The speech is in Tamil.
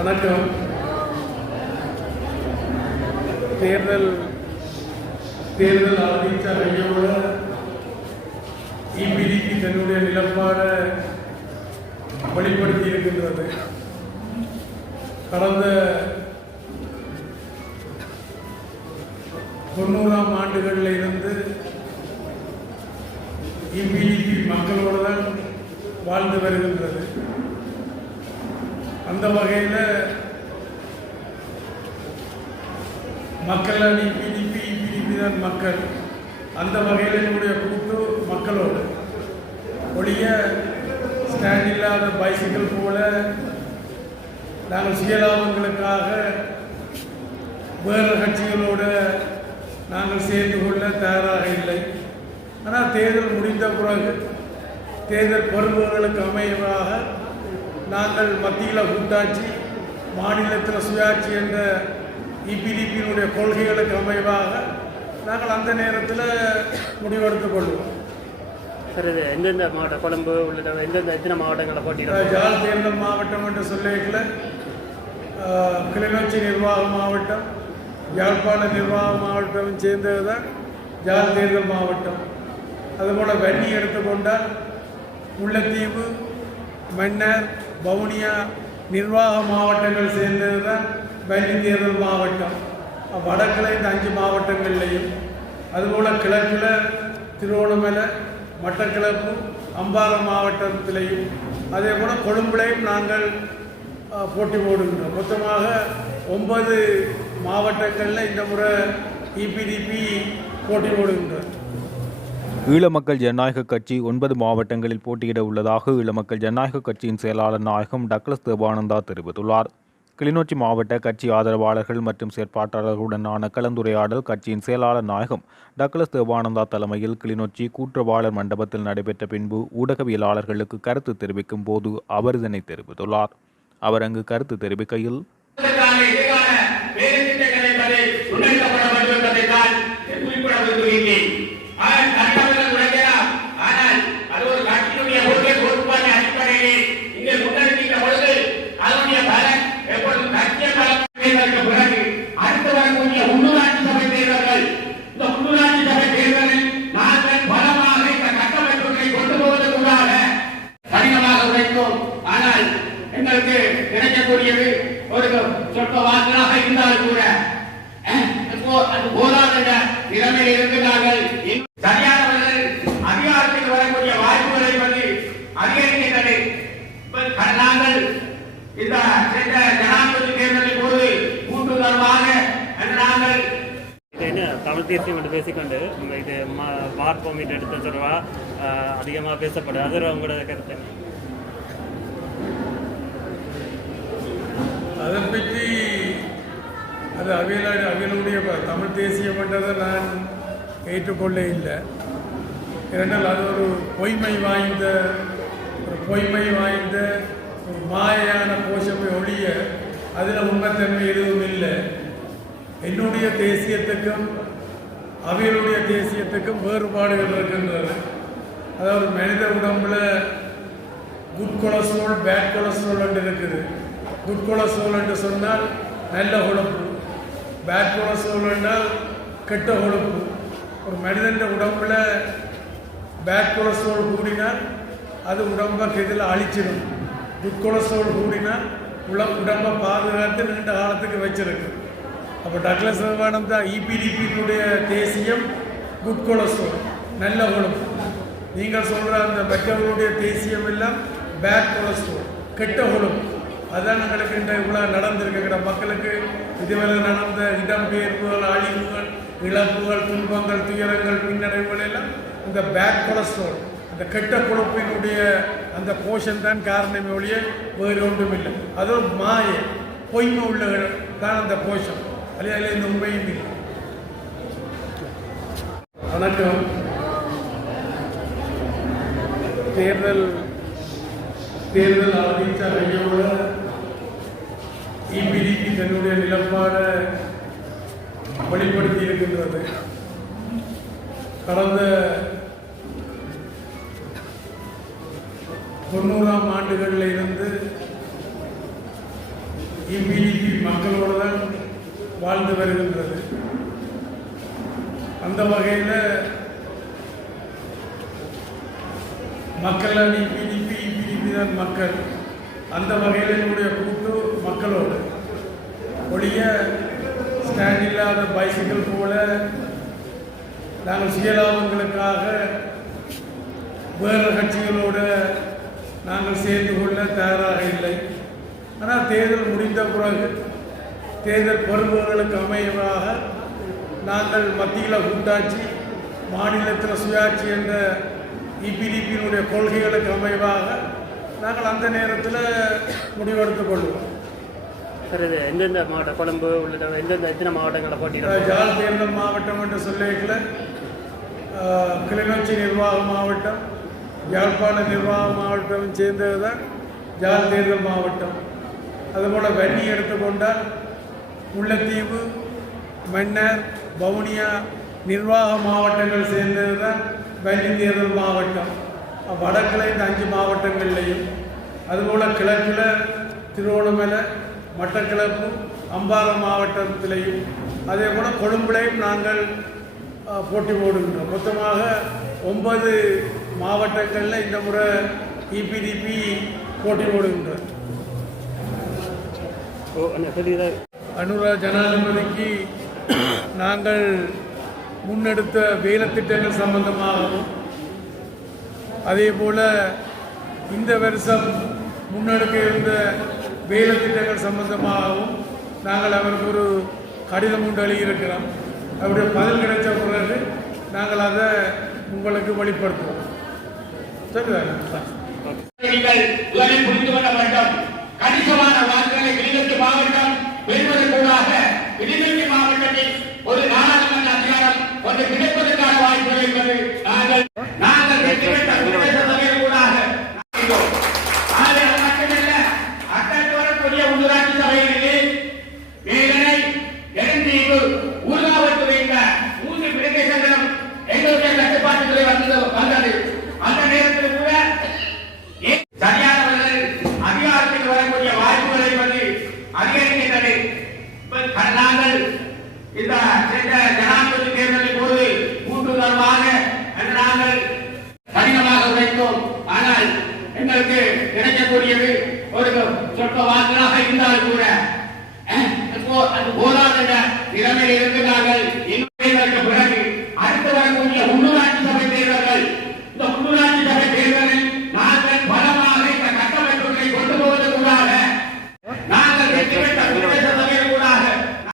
வணக்கம். தேர்தல் தேர்தல் அறிவித்த கையோட இபிடிக்கு தன்னுடைய நிலப்பாடை வெளிப்படுத்தி இருக்கின்றது. கடந்த தொண்ணூறாம் ஆண்டுகளில் இருந்து இபிடிபி மக்களோடு தான் வாழ்ந்து வருகின்றது. அந்த வகையில் மக்கள் அணி நிப்பி பிடிபி தான் மக்கள். அந்த வகையில் என்னுடைய கூட்டு மக்களோடு. ஒழிய ஸ்டாண்ட் இல்லாத பைசிக்கிள் போல நாங்கள் சுயலாபங்களுக்காக வேறு கட்சிகளோடு நாங்கள் சேர்ந்து கொள்ள தயாராக இல்லை. ஆனால் தேர்தல் முடிந்த பிறகு தேர்தல் பொறுப்புகளுக்கு அமைவாக நாங்கள் மத்தியில் கூட்டாட்சி மாநிலத்தில் சுயாட்சி என்ற இபிடிபியினுடைய கொள்கைகளுக்கு அமைவாக நாங்கள் அந்த நேரத்தில் முடிவெடுத்துக் கொள்வோம். சார் இது எந்தெந்த மாவட்டம் கொழும்பு உள்ளிட்ட எந்தெந்த எத்தனை மாவட்டங்களில் போட்டியிடும் தேர்தல் மாவட்டம் என்று சொல்லிக்கல கிளிநொச்சி நிர்வாக மாவட்டம் யாழ்ப்பாண நிர்வாக மாவட்டம் சேர்ந்தது தான் தேர்தல் மாவட்டம். அதுபோல் வன்னி எடுத்துக்கொண்டால் முல்லைத்தீவு மன்னர் வவுனியா நிர்வாக மாவட்டங்கள் சேர்ந்தது தான் வன்னி தேர்தல் மாவட்டம் வடக்கில் இந்த அஞ்சு மாவட்டங்கள்லையும் அதுபோல் கிழக்கில் திருவோணமலை மட்டக்கிழப்பு அம்பாறை மாவட்டத்திலையும் அதே போல் கொழும்புலையும் நாங்கள் போட்டி போடுகின்றோம். மொத்தமாக ஒன்பது மாவட்டங்களில் இந்த முறை இபிடிபி போட்டி போடுகின்றோம். ஈழமக்கள் ஜனநாயக கட்சி ஒன்பது மாவட்டங்களில் போட்டியிட உள்ளதாக ஈழமக்கள் ஜனநாயக கட்சியின் செயலாளர் நாயகம் டக்ளஸ் தேவானந்தா தெரிவித்துள்ளார். கிளிநொச்சி மாவட்ட கட்சி ஆதரவாளர்கள் மற்றும் செயற்பாட்டாளர்களுடனான கலந்துரையாடல் கட்சியின் செயலாளர் நாயகம் டக்ளஸ் தேவானந்தா தலைமையில் கிளிநொச்சி கூற்றவாளர் மண்டபத்தில் நடைபெற்ற பின்பு ஊடகவியலாளர்களுக்கு கருத்து தெரிவிக்கும் போது அவர் இதனை தெரிவித்துள்ளார். அவர் அங்கு கருத்து தெரிவிக்கையில் சொற்ப வாக்குகளாக இருந்தாலும் கூட என்ற நிலைமையில் இன்னும் சரியானவர்கள் அதிகாரத்தில் வரக்கூடிய வாய்ப்புகளை வந்து அதிகரிக்கின்றது இப்ப க- நாங்கள் இந்த சென்ற ஜனாதிபதி தேர்தலின் போது கூட்டுதலமாக அன்று நாங்கள் இது என்ன தமிழ் தேசியம் என்று பேசிக்கொண்டு இந்த இது மா மார்க் மீட் எடுத்த சொல்வா அதிகமாக பேசப்படுது. அது உங்களோட கருத்து? அதை பற்றி அது அவியலாடு அவியலுடைய தமிழ் தேசியம் என்றதை நான் ஏற்றுக்கொள்ள இல்லை ஏனென்றால் அது ஒரு பொய்மை வாய்ந்த ஒரு பொய்மை வாய்ந்த ஒரு மாயான கோஷமை ஒழிய அதில் உண்மைத்தன்மை எதுவும் இல்லை. என்னுடைய தேசியத்துக்கும் அவைகளுடைய தேசியத்துக்கும் வேறுபாடுகள் இருக்கின்றது. அதாவது மனித உடம்புல குட் கொலஸ்ட்ரால் பேட் கொலஸ்ட்ரால் என்று இருக்குது. குட் கொலஸ்ட்ரால் என்று சொன்னால் நல்ல உடம்பு. பேட் கொலஸ்ட்ரால் என்றால் கெட்ட கொழுப்பு ஒரு மனிதன் உடம்பில் பேட் கொலஸ்ட்ரால் கூடினால் அது உடம்பை கெதில் அழிச்சிடும். குட் கொலஸ்ட்ரால் கூடினால் உள்ள உடம்பை பாதுகாத்து நீண்ட காலத்துக்கு வச்சிருக்கு. அப்போ டக்ளஸ் விவேகானந்தா இபிடிபியினுடைய தேசியம் குட் கொலஸ்ட்ரால் நல்ல கொழுப்பு நீங்கள் சொல்கிற அந்த பெற்றவர்களுடைய தேசியம் எல்லாம் பேட் கொலஸ்ட்ரால் கெட்ட கொழுப்பு அதான் நடக்கின்ற இவ்வளோ நடந்திருக்கிற மக்களுக்கு இதுவரை நடந்த இடம்பெயர்வுகள் அழிவுகள் இழப்புகள் துன்பங்கள் துயரங்கள் பின்னடைவுகள் எல்லாம் இந்த பேட் கொலஸ்ட்ரால் அந்த கெட்ட கொழுப்பினுடைய அந்த போஷன் தான் காரணமே ஒழிய வேறு ஒன்றும் இல்லை. அதுவும் மாய பொய்மை உள்ள தான் அந்த போஷன். அல்ல அதில் இந்த உண்மையும் இல்லை. வணக்கம். தேர்தல் தேர்தல் அறிவித்த ஐயோட இபிடிக்கு தன்னுடைய நிலப்பாட வெளிப்படுத்தி இருக்கின்றது. கடந்த தொண்ணூறாம் ஆண்டுகளில் இருந்து இபிடிபி மக்களோடு தான் வாழ்ந்து வருகின்றது. அந்த வகையில் மக்கள் அணி பிடிபி பிடிபி தான் மக்கள். அந்த வகையில் என்னுடைய கூட்டு மக்களோடு ஒழிய ஸ்டாண்ட் இல்லாத பைசிக்கிள் போல நாங்கள் சுயலாபங்களுக்காக வேறு கட்சிகளோடு நாங்கள் சேர்ந்து கொள்ள தயாராக இல்லை. ஆனால் தேர்தல் முடிந்த பிறகு தேர்தல் பருவங்களுக்கு அமைவாக நாங்கள் மத்தியில் கூட்டாட்சி மாநிலத்தில் சுயாட்சி என்ற இபிடிபியினுடைய கொள்கைகளுக்கு அமைவாக நாங்கள் அந்த நேரத்தில் முடிவெடுத்துக் கொள்வோம். சார் இது எந்தெந்த மாவட்டம் கொழும்பு உள்ளிட்ட எந்தெந்த எத்தனை மாவட்டங்களை போட்டியிட ஜாழ் தேர்தல் மாவட்டம் என்று சொல்லிக்கல கிளிநொச்சி நிர்வாக மாவட்டம் யாழ்ப்பாண நிர்வாக மாவட்டம் சேர்ந்தது தான் ஜாழ் தேர்தல் மாவட்டம். அதுபோல் வன்னி எடுத்துக்கொண்டால் முல்லைத்தீவு மன்னர் வவுனியா நிர்வாக மாவட்டங்கள் சேர்ந்தது தான் வன்னி தேர்தல் மாவட்டம். வடக்கில் இந்த அஞ்சு மாவட்டங்கள்லையும் அதுபோல் கிழக்கில் திருவோணமலை மட்டக்கிழப்பு அம்பாறை மாவட்டத்திலையும் அதே போல் கொழும்புலையும் நாங்கள் போட்டி போடுகின்றோம். மொத்தமாக ஒன்பது மாவட்டங்களில் இந்த முறை இபிடிபி போட்டி போடுகின்றோம். அனுரா ஜனாதிபதிக்கு நாங்கள் முன்னெடுத்த வேலைத்திட்டங்கள் சம்பந்தமாகவும் அதே போல் இந்த வருஷம் முன்னெடுக்க இருந்த வேலை திட்டங்கள் சம்பந்தமாகவும் நாங்கள் அவருக்கு ஒரு கடிதம் ஒன்று எழுதியிருக்கிறோம். அவருடைய பதில் கிடைச்ச பிறகு நாங்கள் அதை உங்களுக்கு வெளிப்படுத்துவோம். சரிதா? நீங்கள் புரிந்து கொள்ள வேண்டும். கணிசமான வாக்குகளை மாவட்டம் பெறுவதற்காக நாங்கள் இந்த சென்ற ஜனாதிபதி தேர்தலின் போது கூட்டுதரமாக நாங்கள் கடினமாக உழைத்தோம். ஆனால் எங்களுக்கு கிடைக்கக்கூடியது ஒரு சொற்ப வாக்குகளாக இருந்தாலும் கூட போதாத நிலைமையில்